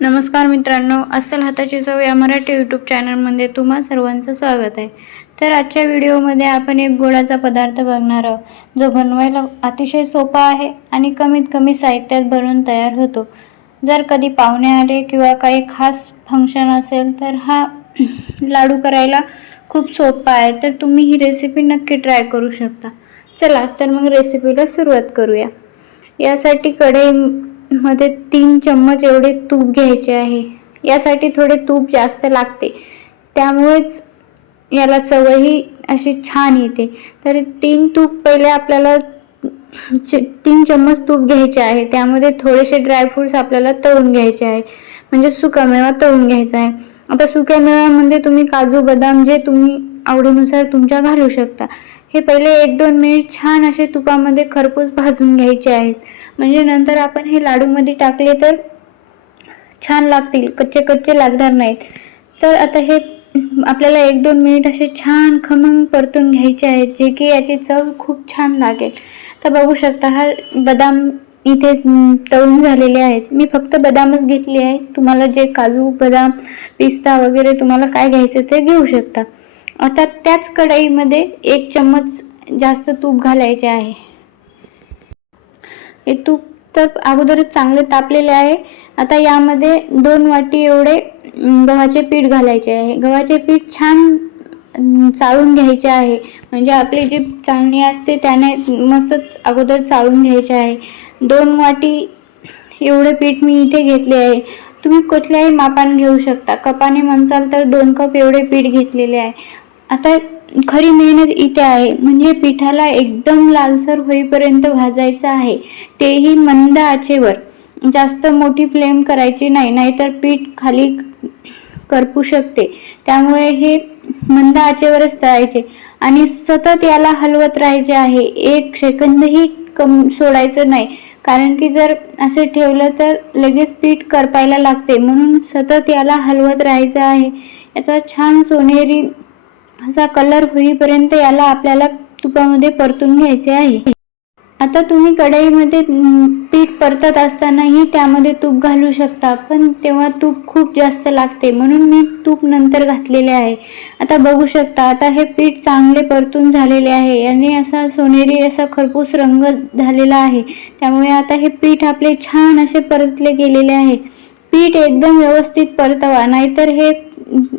नमस्कार मित्रांनो, अस्सल हाताची चव या मराठी यूट्यूब चॅनलमध्ये तुम्हा सर्वांचं स्वागत आहे। तर आजच्या व्हिडिओमध्ये आपण एक गोडाचा पदार्थ बघणार आहोत जो बनवायला अतिशय सोपा आहे आणि कमीत कमी साहित्यात बनवून तयार होतो। जर कधी पाहुणे आले किंवा काही खास फंक्शन असेल तर हा लाडू करायला खूप सोपा आहे। तर तुम्ही ही रेसिपी नक्की ट्राय करू शकता। चला तर मग रेसिपीला सुरुवात करूया। यासाठी कढईमध्ये 3 चम्मच एवढे तूप घ्यायचे आहे। यासाठी थोडे तूप जास्त लागते, त्यामुळेच याला चवही अशी छान येते। तर 3 तूप पहिले आपल्याला 3 चम्मच तूप घ्यायचे आहे। त्यामध्ये थोडेसे ड्रायफ्रुट्स आपल्याला तळून घ्यायचे आहे, म्हणजे सुकामेवा तळून घ्यायचा आहे। आता सुक्यामेव्यामध्ये तुम्ही काजू बदाम जे तुम्ही आवडीनुसार तुमच्या घालू शकता। हे पहिले 1-2 मिनिट छान असे तुपामध्ये खरपूस भाजून घ्यायचे आहेत, म्हणजे नंतर आपण हे लाडूमध्ये टाकले तर छान लागतील, कच्चे कच्चे लागणार नाहीत। तर आता हे आपल्याला 1-2 मिनिट असे छान खमंग परतून घ्यायचे आहेत, जे की याची चव खूप छान लागेल। तर बघू शकता हा बदाम इथे तळून झालेले आहेत। मी फक्त बदामच घेतले आहे, तुम्हाला जे काजू बदाम पिस्ता वगैरे तुम्हाला काय घ्यायचे ते घेऊ शकता। आता त्याच कढईमध्ये 1 चम्मच जास्त तूप घालायचे आहे। हे तूप तर अगोदरच चांगले तापलेले आहे। आता यामध्ये 2 वाटी एवढे गव्हाचे पीठ घालायचे आहे। गव्हाचे पीठ छान चाळून घ्यायचे आहे, म्हणजे आपली जी चाळणी असते त्याने मस्त अगोदर चाळून घ्यायचे आहे। 2 वाटी एवढे पीठ मी इथे घेतले आहे। तुम्ही कुठल्याही मापाने घेऊ शकता, कपाने म्हणसाल तर 2 कप एवढे पीठ घेतलेले आहे। आता खरी मेहनत इथे आहे, म्हणजे पिठाला एकदम लालसर होईपर्यंत भाजायचं आहे, तेही मंद आचेवर। जास्त मोठी फ्लेम करायची नाही, नाहीतर पीठ खाली करपू शकते। त्यामुळे हे मंद आचेवरच तळायचे आणि सतत याला हलवत राहायचे आहे। 1 सेकंदही सोडायचं नाही, कारण की जर असे ठेवलं तर लगेच पीठ करपायला लागते, म्हणून सतत याला हलवत राहायचं आहे। याचा छान सोनेरी असा कलर होईपर्यंत याला आपल्याला तुपामध्ये परतून घ्यायचे आहे। आता तुम्ही कढईमध्ये पीठ परतत असतानाही त्यामध्ये तूप घालू शकता, पण तेव्हा तूप खूप जास्त लागते, म्हणून मी तूप नंतर घातलेले आहे। आता बघू शकता, आता हे पीठ चांगले परतून झालेले आहे आणि असा सोनेरी असा खरपूस रंग झालेला आहे। त्यामुळे आता हे पीठ आपले छान असे परतले गेलेले आहे। पीठ एकदम व्यवस्थित परतवा, नाहीतर हे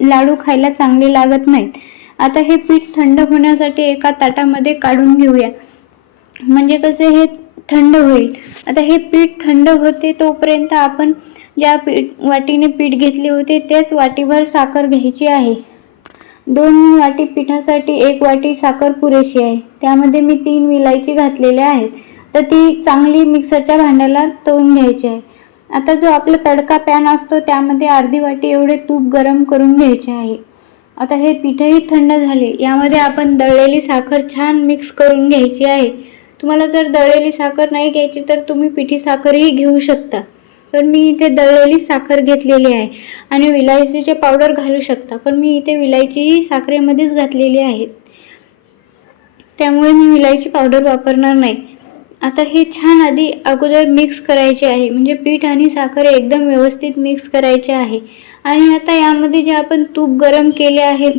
लाडू खायला चांगले लागत नाहीत। आता हे पीठ थंड होण्यासाठी एका ताटामध्ये काढून घेऊया, म्हणजे कसे हे थंड होईल। आता हे पीठ थंड होते तोपर्यंत आपण ज्या वाटीने पीठ घेतले होते त्याच वाटीभर साखर घ्यायची आहे। 2 वाटी पिठासाठी 1 वाटी साखर पुरेशी आहे। त्यामध्ये मी 3 विलायची घातलेल्या आहेत, तर ती चांगली मिक्सरच्या भांड्याला तळून घ्यायची आहे। आता जो आपला तडका पॅन असतो त्यामध्ये अर्धी वाटी एवढे तूप गरम करून घ्यायचे आहे। आता हे पीठही थंड झाले, यामध्ये आपण दळलेली साखर छान मिक्स करून घ्यायची आहे। तुम्हाला जर दळलेली साखर नाही घ्यायची तर तुम्ही पिठी साखरही घेऊ शकता, पण मी इथे दळलेली साखर घेतलेली आहे। आणि विलायचीचे पावडर घालू शकता, पण मी इथे विलायचीही साखरेमध्येच घातलेली आहे, त्यामुळे मी विलायची पावडर वापरणार नाही। आता हे छान आधी अगोदर मिक्स करायचे आहे, म्हणजे पीठ आणि साखर एकदम व्यवस्थित मिक्स करायचे आहे। आणि आता यामध्ये जे आपण तूप गरम केले आहे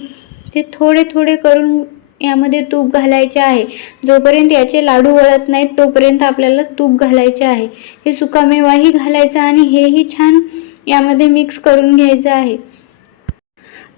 ते थोडे थोडे करून यामध्ये तूप घालायचे आहे। जोपर्यंत याचे लाडू वळत नाहीत तोपर्यंत आपल्याला तूप घालायचे आहे। हे सुकामेवाही घालायचा आणि हेही छान यामध्ये मिक्स करून घ्यायचं आहे।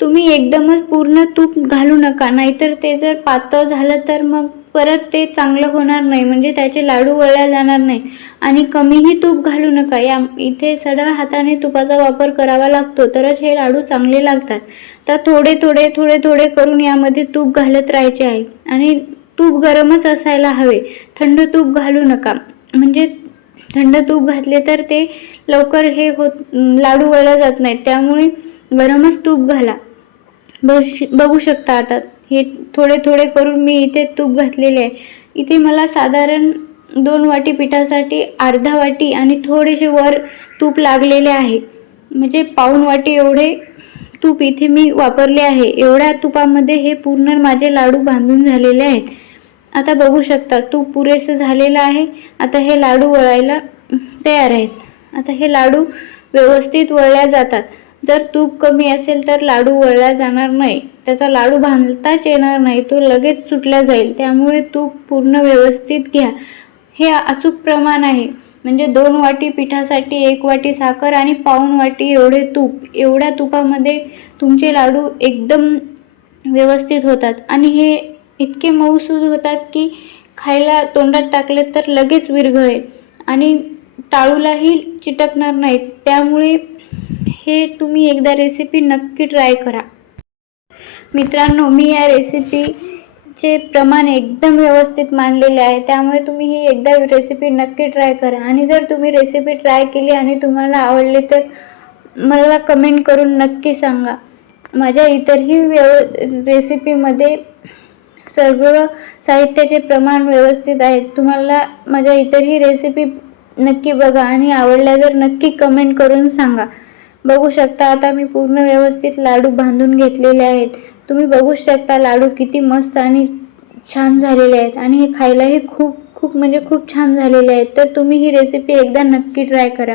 तुम्ही एकदमच पूर्ण तूप घालू नका, नाहीतर ते जर पातळ झालं तर मग परत ते चांगलं होणार नाही, म्हणजे त्याचे लाडू वळले जाणार नाहीत। आणि कमीही तूप घालू नका, इथे सरळ हाताने तुपाचा वापर करावा लागतो, तरच हे लाडू चांगले लागतात। तर थोडे थोडे थोडे थोडे करून यामध्ये तूप घालत राहायचे आहे। आणि तूप गरमच असायला हवे, थंड तूप घालू नका, म्हणजे थंड तूप घातले तर ते लवकर हे लाडू वळले जात नाहीत, त्यामुळे गरमच तूप घाला। बघू शकता आता हे थोडे थोडे करून मी इथे तूप घातलेले आहे। इथे मला साधारण 2 वाटी पिठासाठी अर्धा वाटी आणि थोडेसे वर तूप लागलेले आहे, म्हणजे पाऊण वाटी एवढे तूप इथे मी वापरले आहे। एवढ्या तुपामध्ये हे पूर्ण माझे लाडू बांधून झालेले आहेत। आता बघू शकता तूप पुरेसे झालेलं आहे। आता हे लाडू वळायला तयार आहेत। आता हे लाडू व्यवस्थित वळल्या जातात. जर तूप कमी असेल तर लाडू वळला जाणार नाही, त्याचा लाडू बांधताच येणार नाही, तो लगेच सुटला जाईल. त्यामुळे तूप पूर्ण व्यवस्थित घ्या. हे अचूक प्रमाण आहे. म्हणजे 2 वाटी पिठासाठी 1 वाटी साखर आणि पाऊण वाटी एवढे तूप. एवढ्या तुपामध्ये तुमचे लाडू एकदम व्यवस्थित होतात आणि हे इतके मऊसूद होतात की खायला तोंडात टाकले तर लगेच विरघळेल आणि टाळूलाही चिटकणार नाहीत. त्यामुळे हे तुम्ही एकदा रेसिपी नक्की ट्राय करा. मित्रांनो, मी या रेसिपीचे प्रमाण एकदम व्यवस्थित मांडलेले आहे, त्यामुळे तुम्ही ही एकदा रेसिपी नक्की ट्राय करा. आणि जर तुम्ही रेसिपी ट्राय केली आणि तुम्हाला आवडली तर मला कमेंट करून नक्की सांगा. माझ्या इतरही रेसिपीमध्ये सगळं साहित्याचे प्रमाण व्यवस्थित आहे. तुम्हाला माझ्या इतरही रेसिपी नक्की बघा आणि आवडल्या तर नक्की कमेंट करून सांगा. बघू शकता आता मी पूर्ण व्यवस्थित लाडू बांधून घेतलेले आहेत. तुम्ही बघू शकता लाडू किती मस्त आणि छान झालेले आहेत आणि हे खायलाही खूप म्हणजे खूप छान झालेले आहेत. तर तुम्ही ही रेसिपी एकदा नक्की ट्राय करा.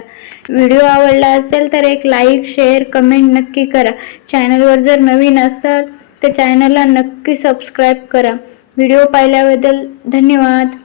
व्हिडिओ आवडला असेल तर एक लाईक, शेअर, कमेंट नक्की करा. चॅनलवर जर नवीन असाल तर चॅनलला नक्की सबस्क्राईब करा. व्हिडिओ पाहिल्याबद्दल धन्यवाद.